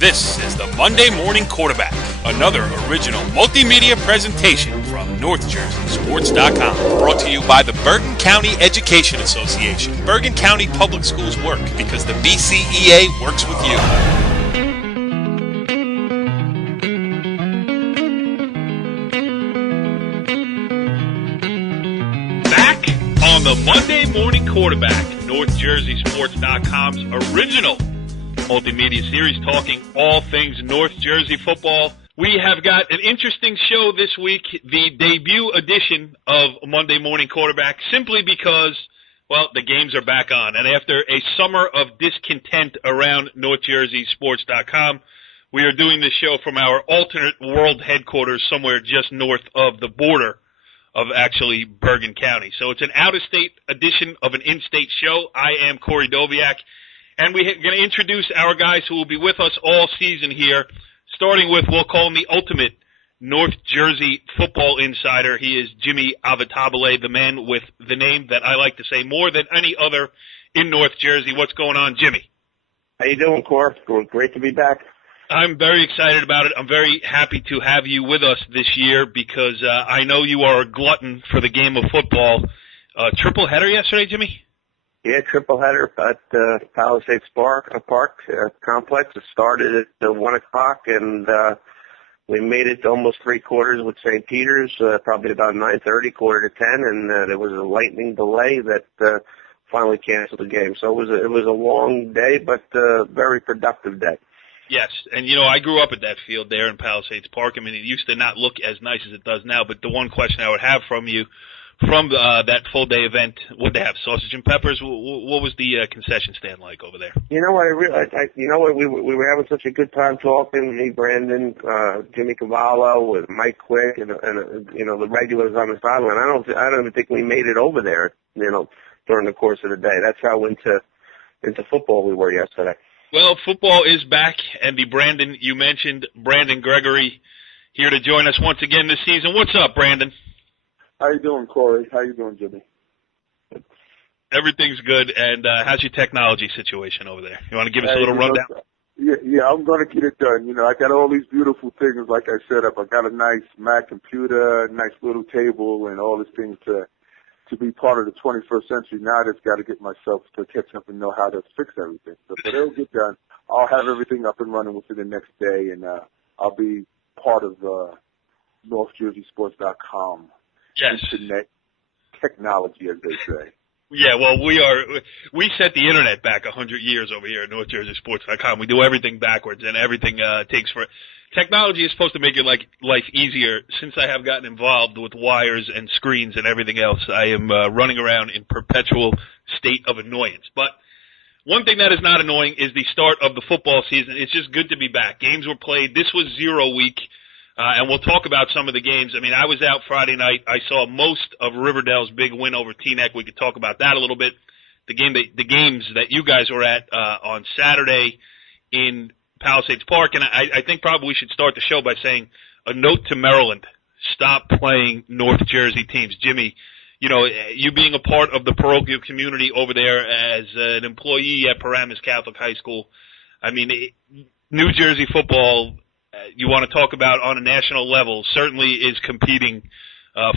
This is the Monday Morning Quarterback, another original multimedia presentation from NorthJerseySports.com. Brought to you by the Bergen County Education Association. Bergen County Public Schools work because the BCEA works with you. Back on the Monday Morning Quarterback, NorthJerseySports.com's original multimedia series talking all things North Jersey football. We have got an interesting show this week, the debut edition of Monday Morning Quarterback, simply because, well, the games are back on. And after a summer of discontent around NorthJerseySports.com, we are doing this show from our alternate world headquarters somewhere just north of the border of actually Bergen County. So it's an out-of-state edition of an in-state show. I am Corey Doviak. And we're going to introduce our guys who will be with us all season here, starting with, we'll call him the ultimate North Jersey football insider. He is Jimmy Avitabile, the man with the name that I like to say more than any other in North Jersey. What's going on, Jimmy? How you doing, Cor? Great to be back. I'm very excited about it. I'm very happy to have you with us this year because I know you are a glutton for the game of football. Triple header yesterday, Jimmy? Yeah, triple header at Palisades Park complex. It started at 1 o'clock, and we made it to almost three quarters with St. Peter's, probably about 9:30, quarter to 10, and there was a lightning delay that finally canceled the game. So it was a long day, but very productive day. Yes, and I grew up at that field there in Palisades Park. I mean, it used to not look as nice as it does now, but the one question I would have from you, from that full-day event, would they have sausage and peppers? What was the concession stand like over there? You know what? We were having such a good time talking. Me, Brandon, Jimmy Cavallo, with Mike Quick, and the regulars on the sideline. I don't even think we made it over there. During the course of the day. That's how into football we were yesterday. Well, football is back, and the Brandon you mentioned, Brandon Gregory, here to join us once again this season. What's up, Brandon? How you doing, Corey? How you doing, Jimmy? Everything's good, and how's your technology situation over there? You want to give us a little rundown? Yeah, I'm going to get it done. I got all these beautiful things, like I set up. I got a nice Mac computer, a nice little table, and all these things to be part of the 21st century. Now I just got to get myself to catch up and know how to fix everything. But it'll get done. I'll have everything up and running within the next day, and I'll be part of NorthJerseySports.com. Yes. Internet technology, as they say. Yeah, well, we set the internet back 100 years over here at NorthJerseySports.com. We do everything backwards, and everything takes for technology is supposed to make your life easier. Since I have gotten involved with wires and screens and everything else, I am running around in perpetual state of annoyance. But one thing that is not annoying is the start of the football season. It's just good to be back. Games were played. This was 0 week. And we'll talk about some of the games. I mean, I was out Friday night. I saw most of Riverdale's big win over Teaneck. We could talk about that a little bit. The games that you guys were at on Saturday in Palisades Park. And I think probably we should start the show by saying a note to Maryland. Stop playing North Jersey teams. Jimmy, you being a part of the parochial community over there as an employee at Paramus Catholic High School, I mean, New Jersey football, you want to talk about on a national level, certainly is competing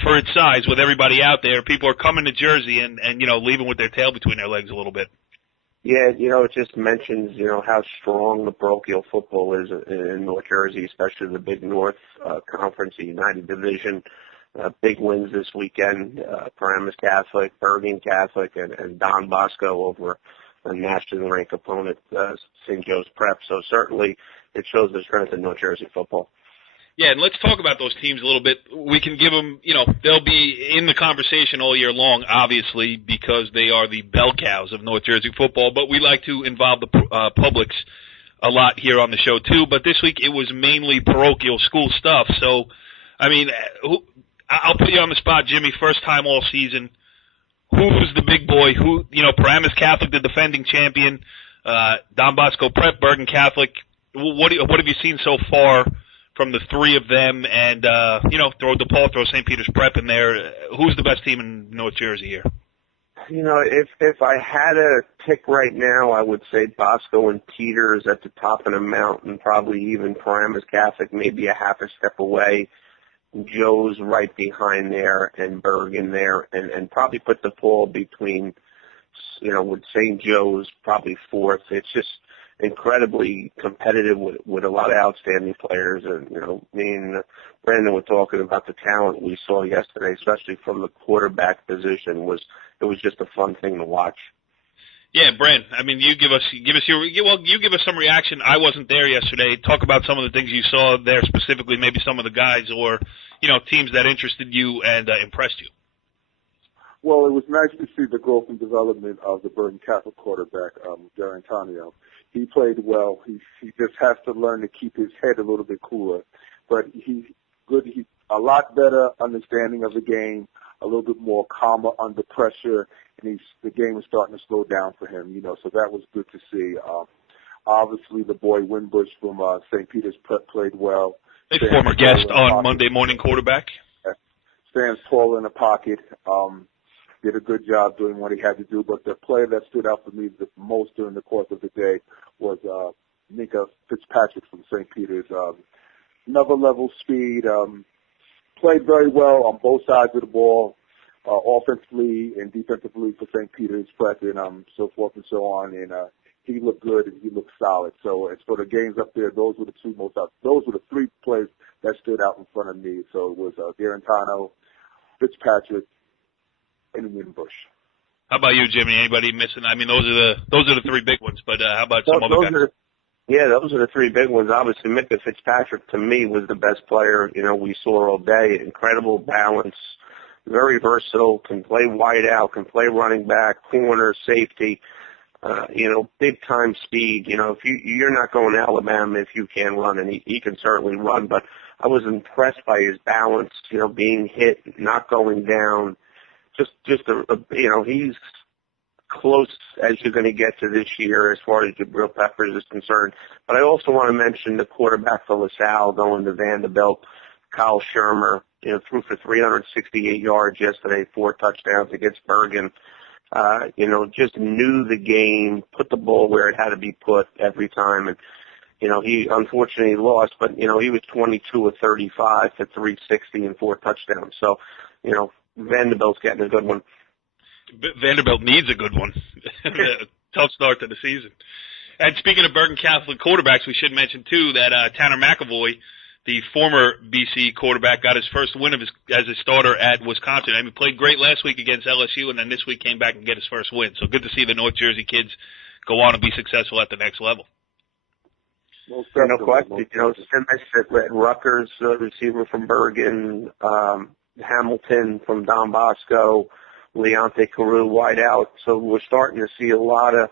for its size with everybody out there. People are coming to Jersey and leaving with their tail between their legs a little bit. Yeah, it just mentions, how strong the parochial football is in North Jersey, especially the Big North Conference, the United Division. Big wins this weekend, Paramus Catholic, Bergen Catholic, and Don Bosco over a nationally ranked opponent, St. Joe's Prep. So certainly it shows the strength of North Jersey football. Yeah, and let's talk about those teams a little bit. We can give them, they'll be in the conversation all year long, obviously, because they are the bell cows of North Jersey football, but we like to involve the publics a lot here on the show, too. But this week it was mainly parochial school stuff. So, I mean, I'll put you on the spot, Jimmy, first time all season. Who's the big boy? Paramus Catholic, the defending champion, Don Bosco Prep, Bergen Catholic. What have you seen so far from the three of them? And, throw DePaul, throw St. Peter's Prep in there. Who's the best team in North Jersey here? If I had a pick right now, I would say Bosco and Peters at the top of the mountain, probably even Paramus Catholic, maybe a half a step away. Joe's right behind there, and Bergen there, and probably put the ball between, with St. Joe's probably fourth. It's just incredibly competitive with a lot of outstanding players. And, me and Brandon were talking about the talent we saw yesterday, especially from the quarterback position. It was just a fun thing to watch. Yeah, Brand. I mean, you give us some reaction. I wasn't there yesterday. Talk about some of the things you saw there specifically, maybe some of the guys or teams that interested you and impressed you. Well, it was nice to see the growth and development of the Bergen Catholic quarterback, D'Antonio. He played well. He just has to learn to keep his head a little bit cooler. But he's good. He's a lot better understanding of the game, a little bit more calmer under pressure, and the game is starting to slow down for him. So that was good to see. Obviously, the boy Winbush from St. Peter's played well. A former guest on Monday Morning Quarterback. Stands tall in the pocket. Did a good job doing what he had to do, but the player that stood out for me the most during the course of the day was Nika Fitzpatrick from St. Peter's. Another level speed, played very well on both sides of the ball, offensively and defensively for St. Peter's prep and so forth and so on. And he looked good and he looked solid. So as for the games up there, those were the three players that stood out in front of me. So it was D'Antonio, Fitzpatrick, and Winbush. How about you, Jimmy? Anybody missing? I mean, those are the three big ones. But how about some other guys? Those are the three big ones. Obviously, Mika Fitzpatrick to me was the best player we saw all day. Incredible balance, very versatile. Can play wide out, can play running back, corner, safety. Big time speed. If you're not going to Alabama if you can run, and he can certainly run. But I was impressed by his balance. Being hit, not going down. Just he's close as you're going to get to this year as far as Jabril Peppers is concerned. But I also want to mention the quarterback for LaSalle going to Vanderbilt, Kyle Shermer, threw for 368 yards yesterday, 4 touchdowns against Bergen. Just knew the game, put the ball where it had to be put every time. And, he unfortunately lost, but, he was 22 of 35 for 360 and 4 touchdowns. So, Vanderbilt's getting a good one. Vanderbilt needs a good one. Tough start to the season. And speaking of Bergen Catholic quarterbacks, we should mention, too, that Tanner McAvoy, the former BC quarterback, got his first win as a starter at Wisconsin. I mean, played great last week against LSU, and then this week came back and get his first win. So good to see the North Jersey kids go on and be successful at the next level. No question. Simmons at Rutgers, receiver from Bergen, Hamilton from Don Bosco, Leonte Carew wide out. So we're starting to see a lot of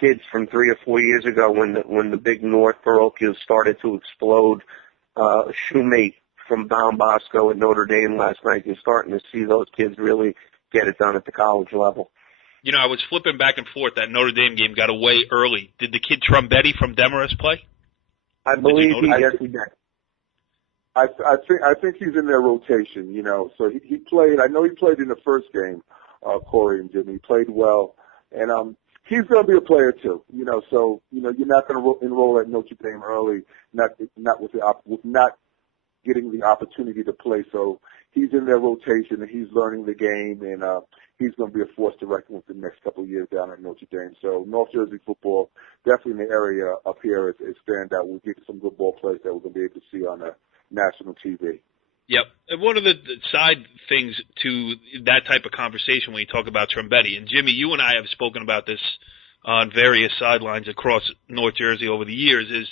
kids from 3 or 4 years ago when the big North parochials started to explode. Shoemate from Don Bosco at Notre Dame last night. You're starting to see those kids really get it done at the college level. I was flipping back and forth. That Notre Dame game got away early. Did the kid Trumbetti from Demarest play? I believe he did. I think he's in their rotation, So he played. I know he played in the first game, Corey and Jimmy. He played well, and he's going to be a player too, So you're not going to enroll at Notre Dame early, not getting the opportunity to play. So he's in their rotation and he's learning the game, and he's going to be a force to reckon with the next couple of years down at Notre Dame. So North Jersey football, definitely in the area up here, is stand out. We'll get some good ball players that we're going to be able to see on the national TV. Yep. And one of the side things to that type of conversation when you talk about Trumbetti, and Jimmy, you and I have spoken about this on various sidelines across North Jersey over the years, is,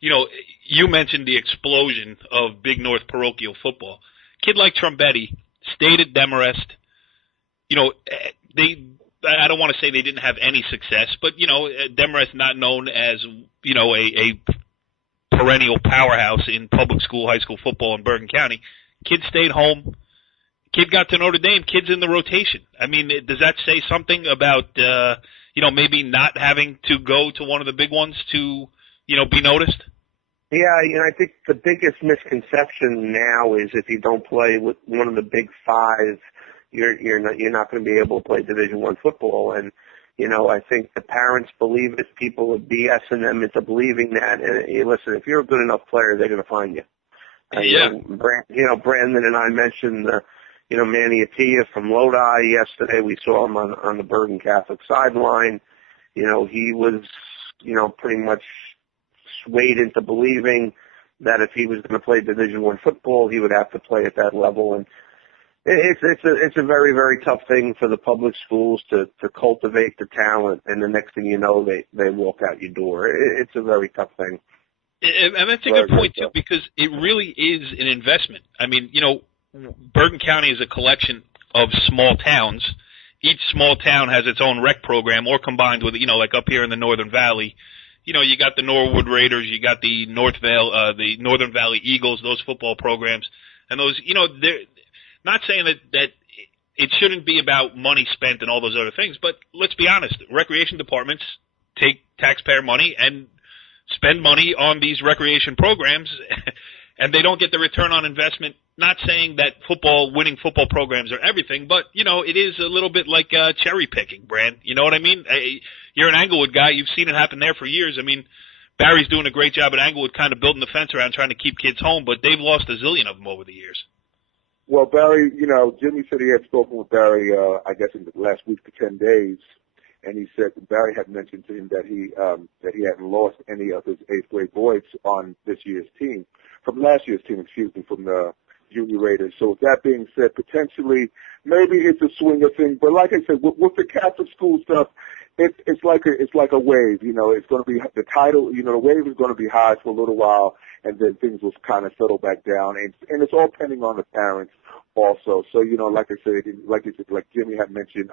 you mentioned the explosion of Big North parochial football. Kid like Trumbetti stayed at Demarest. I don't want to say they didn't have any success, but, Demarest not known as, a perennial powerhouse in public school, high school football in Bergen County. Kid stayed home. Kid got to Notre Dame. Kid's in the rotation. I mean, does that say something about, maybe not having to go to one of the big ones to, be noticed? Yeah, I think the biggest misconception now is if you don't play with one of the big five, you're not going to be able to play Division I football. And I think the parents believe it. People are BSing them into believing that. And listen, if you're a good enough player, they're going to find you. Yeah. Brandon and I mentioned, Manny Atia from Lodi yesterday. We saw him on the Bergen Catholic sideline. He was, pretty much swayed into believing that if he was going to play Division I football, he would have to play at that level. And it's a very, very tough thing for the public schools to cultivate the talent, and the next thing you know, they walk out your door. It's a very tough thing. And that's a good point, too, because it really is an investment. I mean, Bergen County is a collection of small towns. Each small town has its own rec program, or combined with, like up here in the Northern Valley, you got the Norwood Raiders, you got the the Northern Valley Eagles, those football programs, and those, they're not saying that it shouldn't be about money spent and all those other things, but let's be honest, recreation departments take taxpayer money and spend money on these recreation programs, and they don't get the return on investment. Not saying that winning football programs are everything, but, it is a little bit like cherry picking, Brand. You know what I mean? You're an Englewood guy. You've seen it happen there for years. I mean, Barry's doing a great job at Englewood kind of building the fence around trying to keep kids home, but they've lost a zillion of them over the years. Well, Barry, Jimmy said he had spoken with Barry, I guess in the last week to 10 days. And he said Barry had mentioned to him that he hadn't lost any of his 8th grade boys on this year's team, from last year's team, from the Junior Raiders. So with that being said, potentially maybe it's a swinger thing, but like I said, with the Catholic school stuff, it's like a wave. It's going to be the title. The wave is going to be high for a little while, and then things will kind of settle back down. And it's all depending on the parents also. So like I said, like Jimmy had mentioned,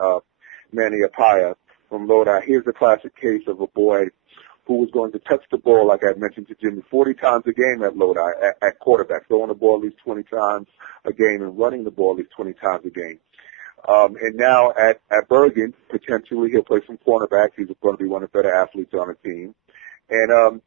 Manny Apaya from Lodi. Here's a classic case of a boy who was going to touch the ball, like I mentioned to Jimmy, 40 times a game at Lodi at quarterback, throwing the ball at least 20 times a game and running the ball at least 20 times a game. And now at Bergen, potentially he'll play some cornerback. He's going to be one of the better athletes on the team. And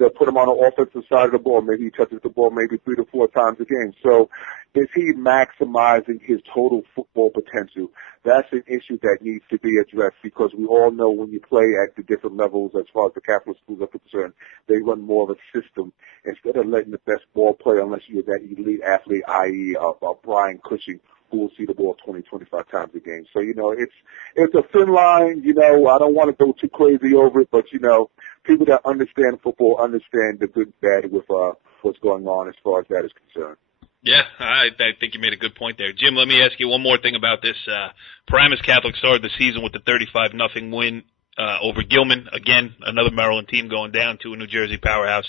they'll put him on the offensive side of the ball. Maybe he touches the ball maybe 3 to 4 times a game. So is he maximizing his total football potential? That's an issue that needs to be addressed, because we all know when you play at the different levels, as far as the Catholic schools are concerned, they run more of a system instead of letting the best ball player, unless you're that elite athlete, i.e. Brian Cushing, who will see the ball 20, 25 times a game. So, it's a thin line. I don't want to go too crazy over it, but, people that understand football understand the good and bad with what's going on as far as that is concerned. Yeah, I think you made a good point there. Jim, let me ask you one more thing about this. Paramus Catholic started the season with the 35-0 win over Gilman. Again, another Maryland team going down to a New Jersey powerhouse.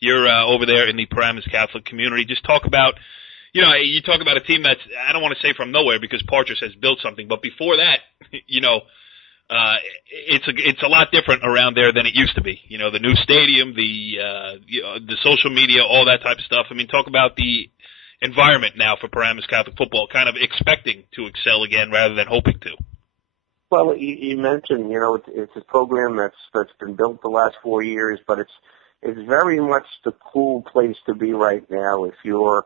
You're over there in the Paramus Catholic community. Just talk about, you talk about a team that's, I don't want to say from nowhere because Partridge has built something, but before that, it's a lot different around there than it used to be. The new stadium, the social media, all that type of stuff. I mean, talk about the environment now for Paramus Catholic football, kind of expecting to excel again rather than hoping to. Well, you mentioned, it's a program that's been built the last 4 years, but it's very much the cool place to be right now if you're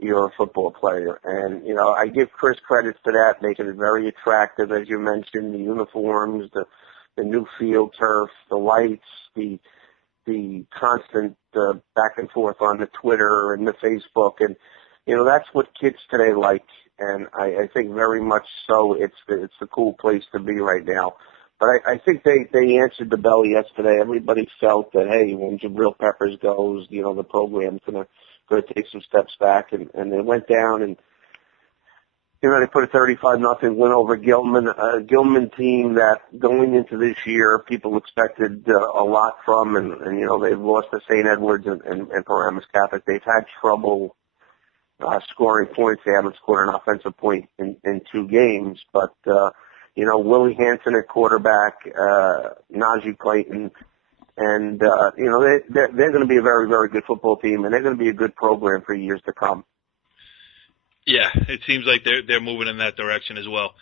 a football player. And, I give Chris credits to that, making it very attractive, as you mentioned, the uniforms, the new field turf, the lights, the constant back and forth on the Twitter and the Facebook. And, that's what kids today like. And I think very much so it's the cool place to be right now. But I think they answered the bell yesterday. Everybody felt that, hey, when Jabril Peppers goes, the program's going to take some steps back. And they went down and, they put a 35-0 win over Gilman, a Gilman team that going into this year people expected a lot from. And they've lost to St. Edwards and Paramus Catholic. They've had trouble scoring points. They haven't scored an offensive point in 2 games. But, Willie Hanson at quarterback, Najee Clayton, and, they're going to be a very, very good football team, and they're going to be a good program for years to come. Yeah, it seems like they're moving in that direction as well.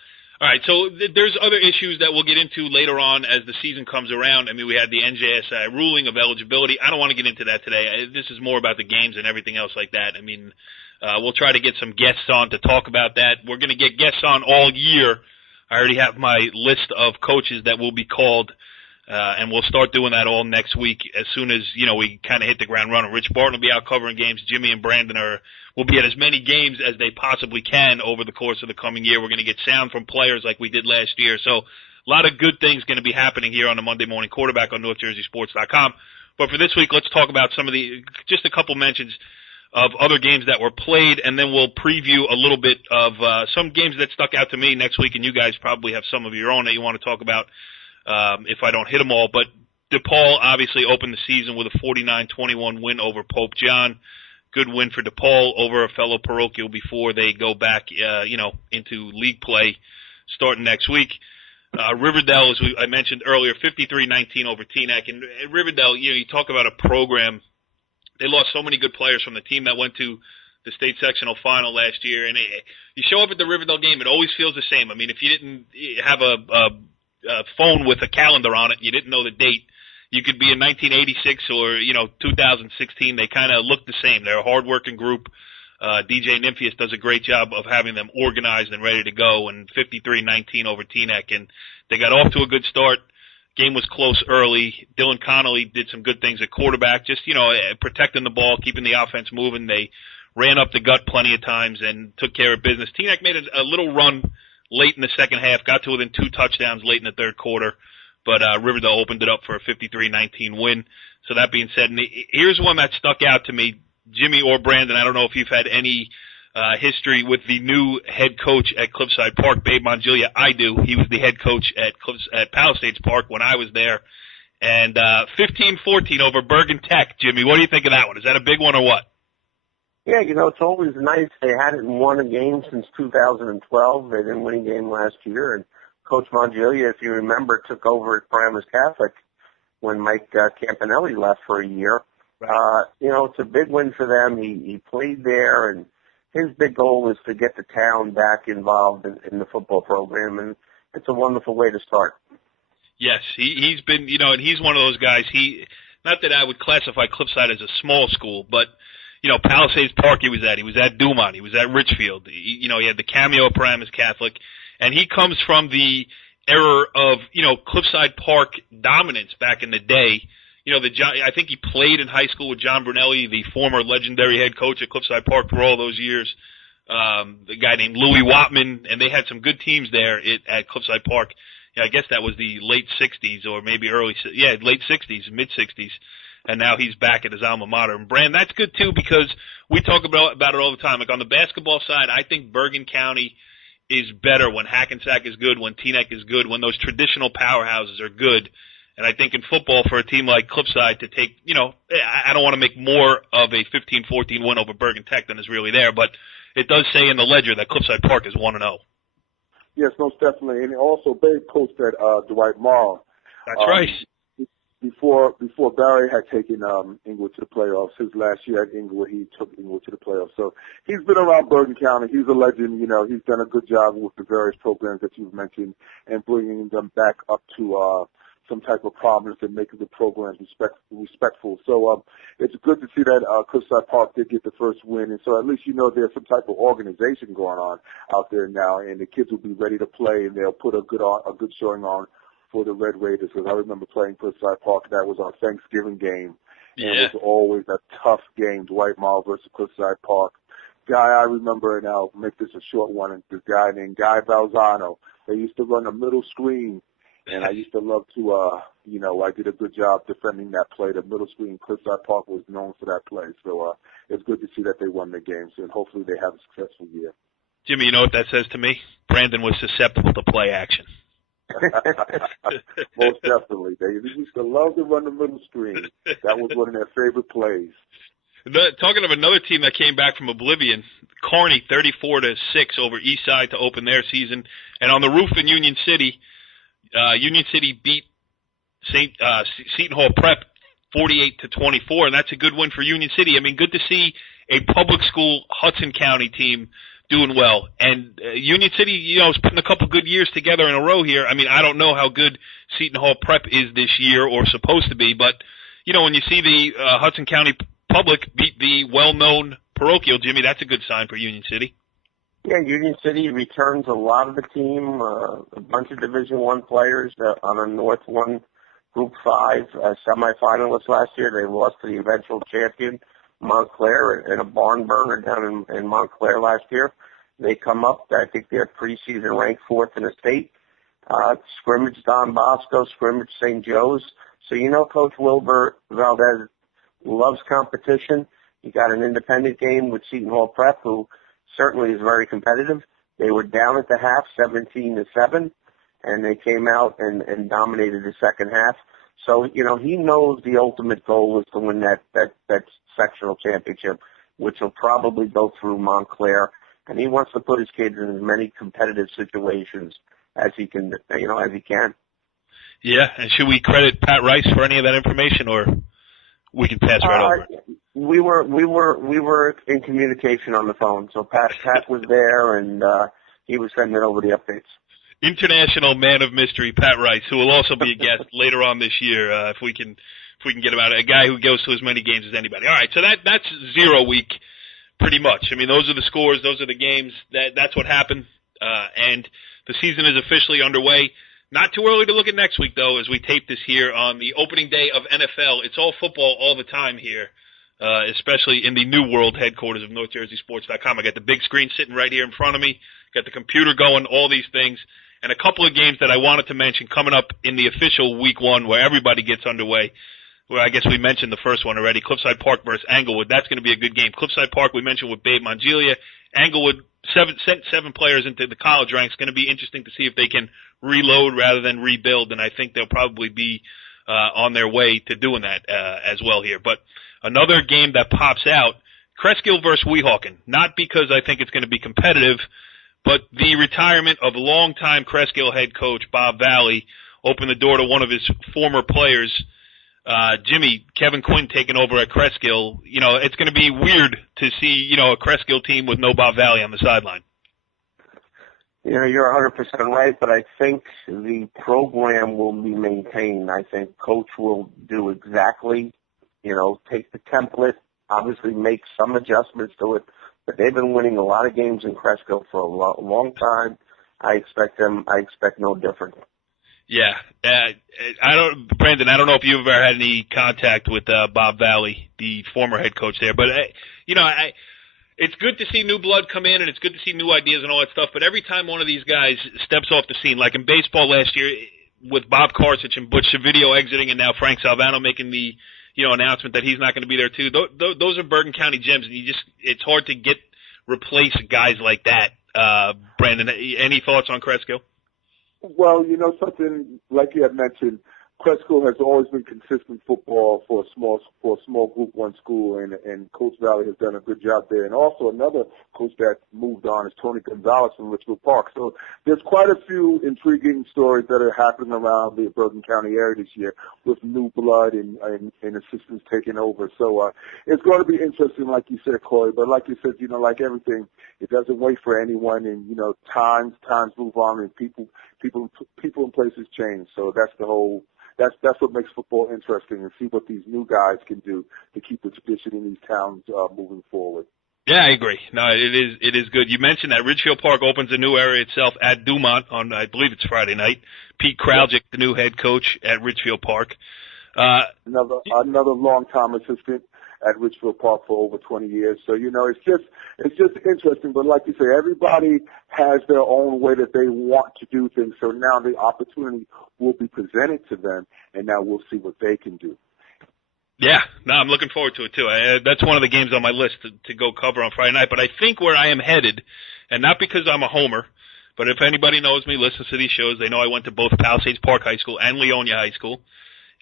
All right, so there's other issues that we'll get into later on as the season comes around. I mean, we had the NJSI ruling of eligibility. I don't want to get into that today. This is more about the games and everything else like that. I mean, we'll try to get some guests on to talk about that. We're going to get guests on all year. I already have my list of coaches that will be called, and we'll start doing that all next week as soon as, we kind of hit the ground running. Rich Barton will be out covering games. Jimmy and Brandon will be at as many games as they possibly can over the course of the coming year. We're going to get sound from players like we did last year. So a lot of good things going to be happening here on the Monday Morning Quarterback on NorthJerseySports.com. But for this week, let's talk about just a couple mentions of other games that were played, and then we'll preview a little bit of some games that stuck out to me next week, and you guys probably have some of your own that you want to talk about if I don't hit them all. But DePaul obviously opened the season with a 49-21 win over Pope John. Good win for DePaul over a fellow parochial before they go back, into league play starting next week. Riverdale, as I mentioned earlier, 53-19 over Teaneck. And Riverdale, you talk about a program. They lost so many good players from the team that went to the state sectional final last year. And you show up at the Riverdale game, it always feels the same. I mean, if you didn't have a phone with a calendar on it, you didn't know the date, you could be in 1986 or, 2016. They kind of look the same. They're a hard-working group. DJ Nymphius does a great job of having them organized and ready to go, and 53-19 over Teaneck. And they got off to a good start. Game was close early. Dylan Connolly did some good things at quarterback, just, protecting the ball, keeping the offense moving. They ran up the gut plenty of times and took care of business. Teaneck made a little run late in the second half, got to within 2 touchdowns late in the third quarter. But Riverdale opened it up for a 53-19 win. So that being said, and here's one that stuck out to me, Jimmy or Brandon. I don't know if you've had any history with the new head coach at Cliffside Park, Babe Mongilia. I do. He was the head coach at Palisades Park when I was there. And 15-14 over Bergen Tech. Jimmy, what do you think of that one? Is that a big one or what? Yeah, it's always nice. They hadn't won a game since 2012. They didn't win a game last year, and Coach Mongilia, if you remember, took over at Paramus Catholic when Mike Campanelli left for a year. Right. It's a big win for them. He played there, and his big goal is to get the town back involved in the football program, and it's a wonderful way to start. Yes, he's been, and he's one of those guys. Not that I would classify Cliffside as a small school, but Palisades Park he was at Dumont, he was at Richfield. He had the cameo at Paramus Catholic. And he comes from the era of, Cliffside Park dominance back in the day. I think he played in high school with John Brunelli, the former legendary head coach at Cliffside Park for all those years. The guy named Louis Watman, and they had some good teams there at Cliffside Park. I guess that was the late 60s or maybe late 60s, mid-60s. And now he's back at his alma mater. And Brand, that's good too, because we talk about it all the time. Like on the basketball side, I think Bergen County is better when Hackensack is good, when Teaneck is good, when those traditional powerhouses are good. And I think in football for a team like Cliffside to take, I don't want to make more of a 15-14 win over Bergen Tech than is really there, but it does say in the ledger that Cliffside Park is 1-0. Yes, most definitely. And also Babe coached at Dwight Morrow. That's right. Before Barry had taken Inglewood to the playoffs, his last year at Inglewood, he took Inglewood to the playoffs. So he's been around Bergen County. He's a legend. He's done a good job with the various programs that you've mentioned and bringing them back up to some type of prominence and making the programs respectful. So it's good to see that Cliffside Park did get the first win, and so at least there's some type of organization going on out there now, and the kids will be ready to play, and they'll put a good showing on for the Red Raiders, because I remember playing Cliffside Park. That was our Thanksgiving game. And it was always a tough game, Dwight Morrow versus Cliffside Park. Guy I remember, and I'll make this a short one, this guy named Guy Balzano. They used to run a middle screen, and I used to love to, I did a good job defending that play. The middle screen, Cliffside Park was known for that play. So it's good to see that they won the game, and hopefully they have a successful year. Jimmy, you know what that says to me? Brandon was susceptible to play action. Most definitely. They used to love to run the middle screen. That was one of their favorite plays. Talking of another team that came back from oblivion, Kearney 34-6 over Eastside to open their season. And on the roof in Union City beat Seton Hall Prep 48-24, and that's a good win for Union City. I mean, good to see a public school Hudson County team doing well. And Union City, is putting a couple good years together in a row here. I mean, I don't know how good Seton Hall Prep is this year or supposed to be, but, when you see the Hudson County Public beat the well-known Parochial, Jimmy, that's a good sign for Union City. Yeah, Union City returns a lot of the team, a bunch of Division I players on a North 1 Group 5 semifinalists last year. They lost to the eventual champion, Montclair, in a barn burner down in Montclair last year. They come up. I think they're preseason ranked 4th in the state. Scrimmage Don Bosco, scrimmage St. Joe's. So Coach Wilbur Valdez loves competition. You got an independent game with Seton Hall Prep, who certainly is very competitive. They were down at the half, 17-7, and they came out and dominated the second half. So, he knows the ultimate goal is to win that sectional championship, which will probably go through Montclair. And he wants to put his kids in as many competitive situations as he can, as he can. Yeah, and should we credit Pat Rice for any of that information, or we can pass right over it? We were in communication on the phone, so Pat was there, and he was sending over the updates. International man of mystery, Pat Rice, who will also be a guest later on this year, if we can get him out. A guy who goes to as many games as anybody. All right, so that's 0 week, pretty much. I mean, those are the scores, those are the games. That's what happened, and the season is officially underway. Not too early to look at next week, though, as we tape this here on the opening day of NFL. It's all football all the time here, especially in the New World headquarters of NorthJerseySports.com. I got the big screen sitting right here in front of me, got the computer going, all these things, and a couple of games that I wanted to mention coming up in the official week 1 where everybody gets underway. Well, I guess we mentioned the first one already, Cliffside Park versus Englewood. That's going to be a good game. Cliffside Park we mentioned with Babe Mongelia. Englewood sent 7 players into the college ranks. Going to be interesting to see if they can reload rather than rebuild, and I think they'll probably be on their way to doing that as well here. But another game that pops out, Cresskill versus Weehawken. Not because I think it's going to be competitive, but the retirement of longtime Cresskill head coach Bob Valley opened the door to one of his former players, Jimmy, Kevin Quinn, taking over at Cresskill. It's going to be weird to see, a Cresskill team with no Bob Valley on the sideline. You're 100% right, but I think the program will be maintained. I think Coach will do exactly, take the template, obviously make some adjustments to it, but they've been winning a lot of games in Cresskill for a long time. I expect no different. Yeah, Brandon, I don't know if you've ever had any contact with Bob Valley, the former head coach there, but it's good to see new blood come in, and it's good to see new ideas and all that stuff. But every time one of these guys steps off the scene, like in baseball last year with Bob Karsich and Butch Savidio exiting, and now Frank Salvano making the announcement that he's not going to be there too. Those are Bergen County gems, and it's hard to replace guys like that. Brandon, any thoughts on Cresskill? Well, something like you had mentioned, Cresskill has always been consistent football for a small Group 1 school, and Coach Valley has done a good job there. And also another coach that moved on is Tony Gonzalez from Richfield Park. So there's quite a few intriguing stories that are happening around the Bergen County area this year with new blood and assistants taking over. So it's going to be interesting, like you said, Corey. But like you said, like everything, it doesn't wait for anyone, and times move on, and people and places change. So that's the whole. That's what makes football interesting, and see what these new guys can do to keep the tradition in these towns moving forward. Yeah, I agree. No, it is good. You mentioned that Ridgefield Park opens a new area itself at Dumont on, I believe it's Friday night. Pete Kraljic, the new head coach at Ridgefield Park. Another long-time assistant at Richfield Park for over 20 years. So, it's just interesting. But like you say, everybody has their own way that they want to do things. So now the opportunity will be presented to them, and now we'll see what they can do. Yeah, no, I'm looking forward to it too. That's one of the games on my list to go cover on Friday night. But I think where I am headed, and not because I'm a homer, but if anybody knows me, listens to these shows, they know I went to both Palisades Park High School and Leonia High School.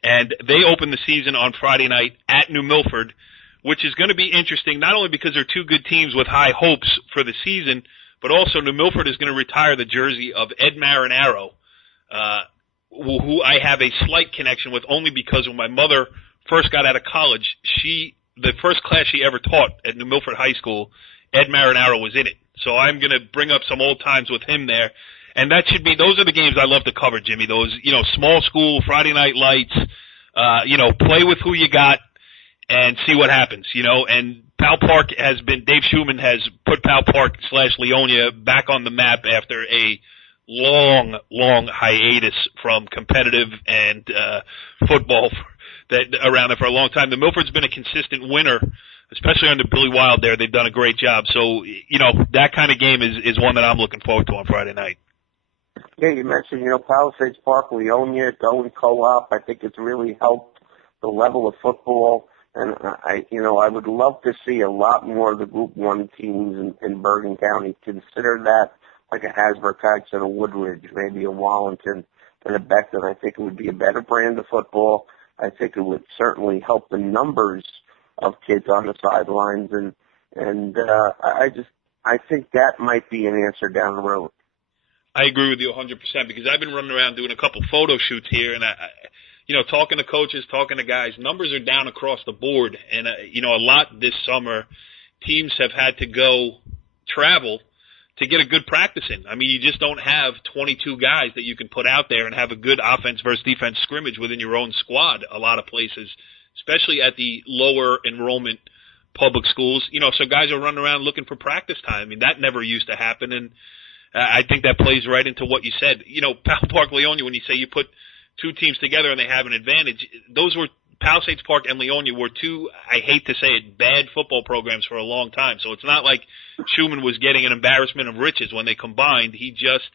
And they open the season on Friday night at New Milford, which is going to be interesting, not only because they're two good teams with high hopes for the season, but also New Milford is going to retire the jersey of Ed Marinaro, who I have a slight connection with only because when my mother first got out of college, the first class she ever taught at New Milford High School, Ed Marinaro was in it. So I'm going to bring up some old times with him there. And those are the games I love to cover, Jimmy. Those, small school, Friday night lights, play with who you got and see what happens, and Pal Park Dave Schumann has put Pal Park / Leonia back on the map after a long hiatus from competitive and football around there for a long time. The Milford's been a consistent winner, especially under Billy Wild there. They've done a great job. So, that kind of game is one that I'm looking forward to on Friday night. Yeah, you mentioned, Palisades Park, Leonia, going co-op. I think it's really helped the level of football. And I would love to see a lot more of the Group 1 teams in Bergen County consider that like a Hasbro Heights and a Woodridge, maybe a Wallington and a Beckton. I think it would be a better brand of football. I think it would certainly help the numbers of kids on the sidelines, and I think that might be an answer down the road. I agree with you 100% because I've been running around doing a couple photo shoots here, and talking to coaches, talking to guys, numbers are down across the board, and a lot this summer, teams have had to go travel to get a good practice in. I mean, you just don't have 22 guys that you can put out there and have a good offense versus defense scrimmage within your own squad a lot of places, especially at the lower enrollment public schools. So guys are running around looking for practice time. I mean, that never used to happen, and I think that plays right into what you said. Pal Park, Leonia, when you say you put two teams together and they have an advantage, those were Palisades Park and Leonia were two, I hate to say it, bad football programs for a long time. So it's not like Schumann was getting an embarrassment of riches when they combined. He just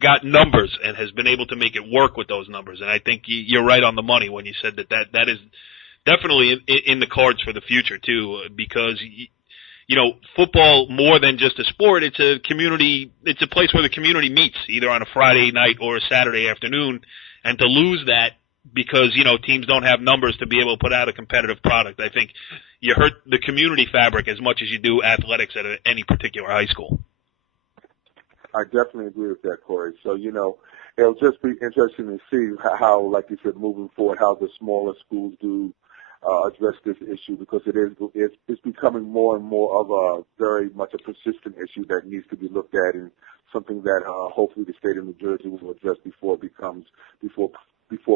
got numbers and has been able to make it work with those numbers. And I think you're right on the money when you said that is definitely in the cards for the future too, because football, more than just a sport, it's a place where the community meets, either on a Friday night or a Saturday afternoon. And to lose that because, teams don't have numbers to be able to put out a competitive product, I think you hurt the community fabric as much as you do athletics at any particular high school. I definitely agree with that, Corey. So, it'll just be interesting to see how, like you said, moving forward, how the smaller schools do address this issue, because it's becoming more and more of a very much a persistent issue that needs to be looked at, and something that hopefully the state of New Jersey will address before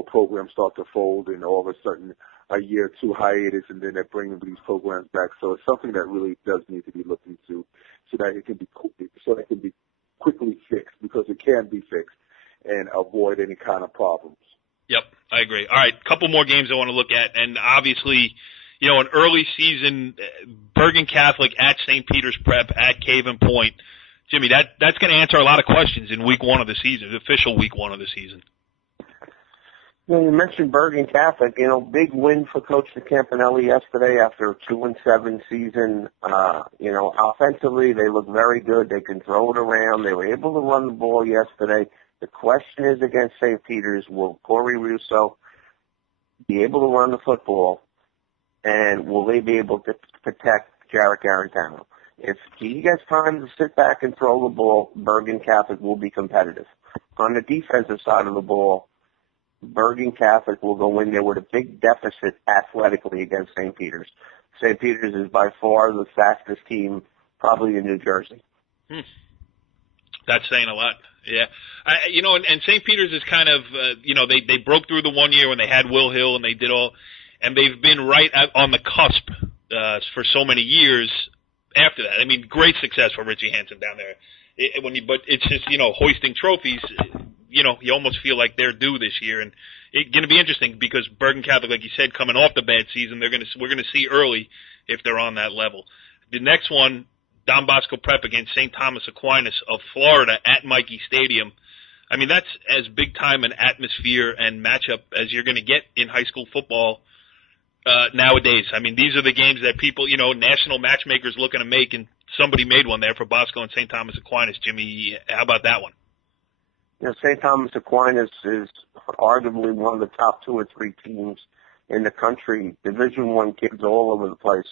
programs start to fold and all of a sudden a year or two hiatus, and then they're bringing these programs back. So it's something that really does need to be looked into, so that it can be quickly fixed, because it can be fixed and avoid any kind of problems. Yep, I agree. All right, a couple more games I want to look at, and obviously, an early season, Bergen Catholic at St. Peter's Prep at Caven Point. Jimmy, that's going to answer a lot of questions in week 1 of the season, the official week 1 of the season. You mentioned Bergen Catholic. Big win for Coach Campanelli yesterday after a 2-7 season. Offensively, they look very good. They can throw it around. They were able to run the ball yesterday. The question is against St. Peter's, will Corey Russo be able to run the football, and will they be able to protect Jarrett Garantano? If he gets time to sit back and throw the ball, Bergen Catholic will be competitive. On the defensive side of the ball, Bergen Catholic will go in there with a big deficit athletically against St. Peter's. St. Peter's is by far the fastest team probably in New Jersey. That's saying a lot. Yeah. And St. Peter's is kind of, they broke through the one year when they had Will Hill and they did all, and they've been right on the cusp for so many years after that. I mean, great success for Richie Hansen down there. But it's just, hoisting trophies, you almost feel like they're due this year. And it's going to be interesting because Bergen Catholic, like you said, coming off the bad season, we're going to see early if they're on that level. The next one, Don Bosco Prep against St. Thomas Aquinas of Florida at Mikey Stadium. I mean, that's as big time an atmosphere and matchup as you're going to get in high school football nowadays. I mean, these are the games that people, national matchmakers looking to make, and somebody made one there for Bosco and St. Thomas Aquinas. Jimmy, how about that one? St. Thomas Aquinas is arguably one of the top 2 or 3 teams in the country. Division I kids all over the place.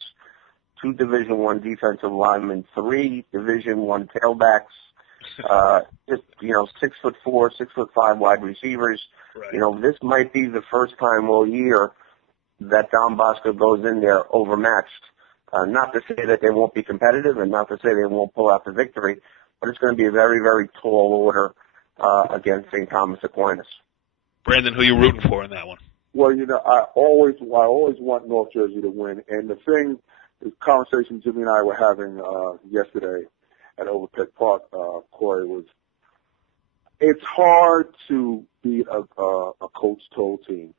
2 Division I defensive linemen, 3 Division I tailbacks, 6'4", 6'5" wide receivers. Right. This might be the first time all year that Don Bosco goes in there overmatched. Not to say that they won't be competitive and not to say they won't pull out the victory, but it's going to be a very, very tall order against St. Thomas Aquinas. Brandon, who are you rooting for in that one? Well, I always want North Jersey to win. And the conversation Jimmy and I were having yesterday at Palisades Park, Corey, was it's hard to beat a coach-told team.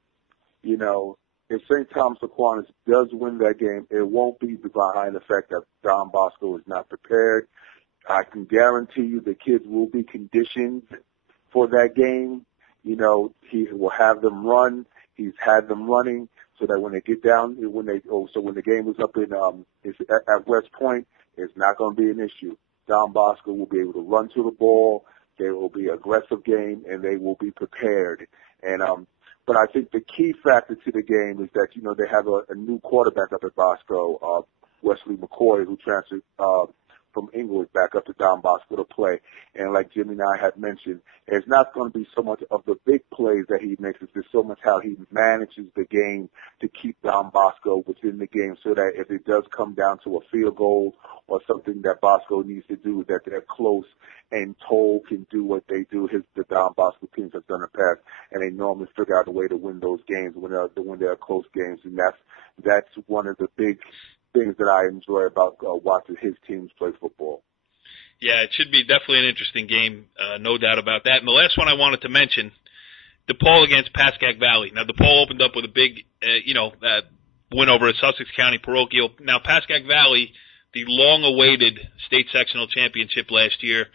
If St. Thomas Aquinas does win that game, it won't be behind the fact that Don Bosco is not prepared. I can guarantee you the kids will be conditioned for that game. He will have them run. He's had them running so that when they get down, when the game is up at West Point, it's not going to be an issue. Don Bosco will be able to run to the ball. There will be an aggressive game, and they will be prepared. But I think the key factor to the game is that, they have a new quarterback up at Bosco, Wesley McCoy, who transferred from England back up to Don Bosco to play. And like Jimmy and I had mentioned, it's not going to be so much of the big plays that he makes. It's just so much how he manages the game to keep Don Bosco within the game so that if it does come down to a field goal or something that Bosco needs to do, that they're close and Toll can do what they do. The Don Bosco teams have done in the past, and they normally figure out a way to win those games when they're close games. And that's one of the big things that I enjoy about watching his teams play football. Yeah, it should be definitely an interesting game, no doubt about that. And the last one I wanted to mention, DePaul against Pascack Valley. Now, DePaul opened up with a big, win over a Sussex County parochial. Now, Pascack Valley, the long-awaited state sectional championship last year.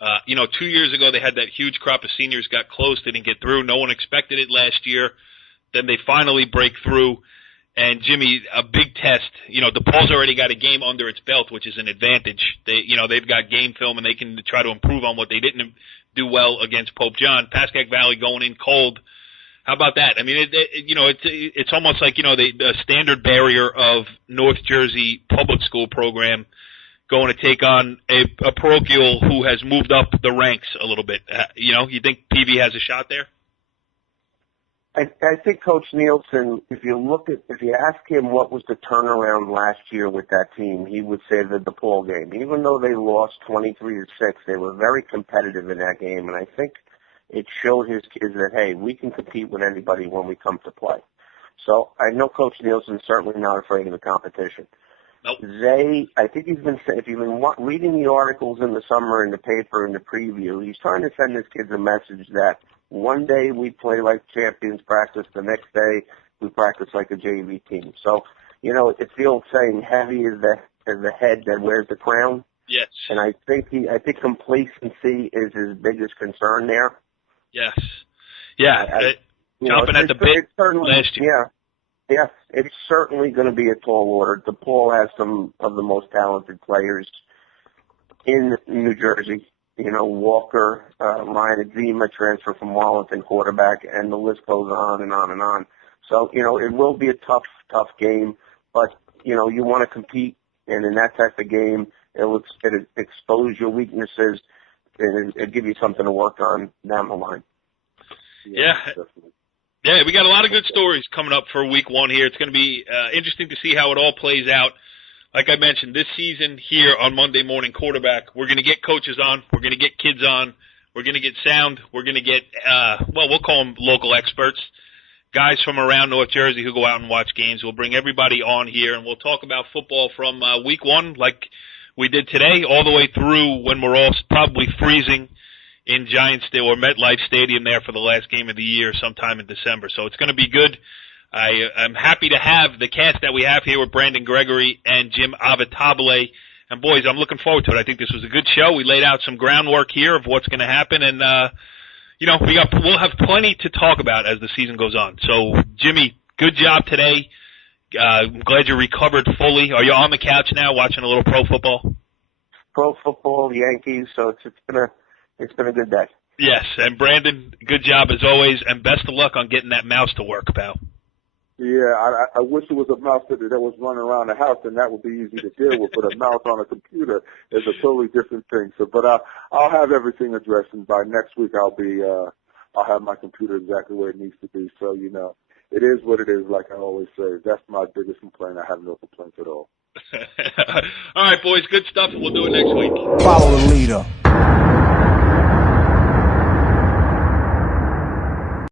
2 years ago they had that huge crop of seniors, got close, didn't get through. No one expected it last year. Then they finally break through. And Jimmy, a big test. DePaul's already got a game under its belt, which is an advantage. They've got game film and they can try to improve on what they didn't do well against Pope John. Pascack Valley going in cold. How about that? I mean, it's almost like the standard barrier of North Jersey public school program going to take on a parochial who has moved up the ranks a little bit. You think PV has a shot there? I think Coach Nielsen, if you ask him what was the turnaround last year with that team, he would say the DePaul game. Even though they lost 23-6, they were very competitive in that game, and I think it showed his kids that, hey, we can compete with anybody when we come to play. So I know Coach Nielsen's certainly not afraid of the competition. Nope. I think he's been, if you've been reading the articles in the summer in the paper in the preview, he's trying to send his kids a message that one day we play like champions practice, the next day we practice like a JV team. So, it's the old saying, heavy is the head that wears the crown. Yes. And I think complacency is his biggest concern there. Yes. Yeah. Jumping at the bit last year. Yeah, it's certainly going to be a tall order. DePaul has some of the most talented players in New Jersey. Walker, Ryan Adzema, transfer from Wallington, quarterback, and the list goes on and on and on. So, it will be a tough game, but, you want to compete, and in that type of game, it'll expose your weaknesses and it'll give you something to work on down the line. Yeah. Definitely. Yeah, we got a lot of good stories coming up for week one here. It's going to be interesting to see how it all plays out. Like I mentioned, this season here on Monday Morning Quarterback, we're going to get coaches on. We're going to get kids on. We're going to get sound. We're going to get, we'll call them local experts, guys from around North Jersey who go out and watch games. We'll bring everybody on here, and we'll talk about football from week one like we did today all the way through when we're all probably freezing in Giants or MetLife Stadium there for the last game of the year sometime in December. So it's going to be good. I'm happy to have the cast that we have here with Brandon Gregory and Jim Avitabile. And boys, I'm looking forward to it. I think this was a good show. We laid out some groundwork here of what's going to happen, and we'll have plenty to talk about as the season goes on. So, Jimmy, good job today. I'm glad you recovered fully. Are you on the couch now watching a little pro football? Pro football, Yankees. So it's been a good day. Yes, and Brandon, good job as always, and best of luck on getting that mouse to work, pal. Yeah, I wish it was a mouse that was running around the house, and that would be easy to deal with. But a mouse on a computer is a totally different thing. So, but I'll have everything addressed, and by next week I'll have my computer exactly where it needs to be. So, it is what it is. Like I always say, that's my biggest complaint. I have no complaints at all. All right, boys, good stuff. We'll do it next week. Follow the leader.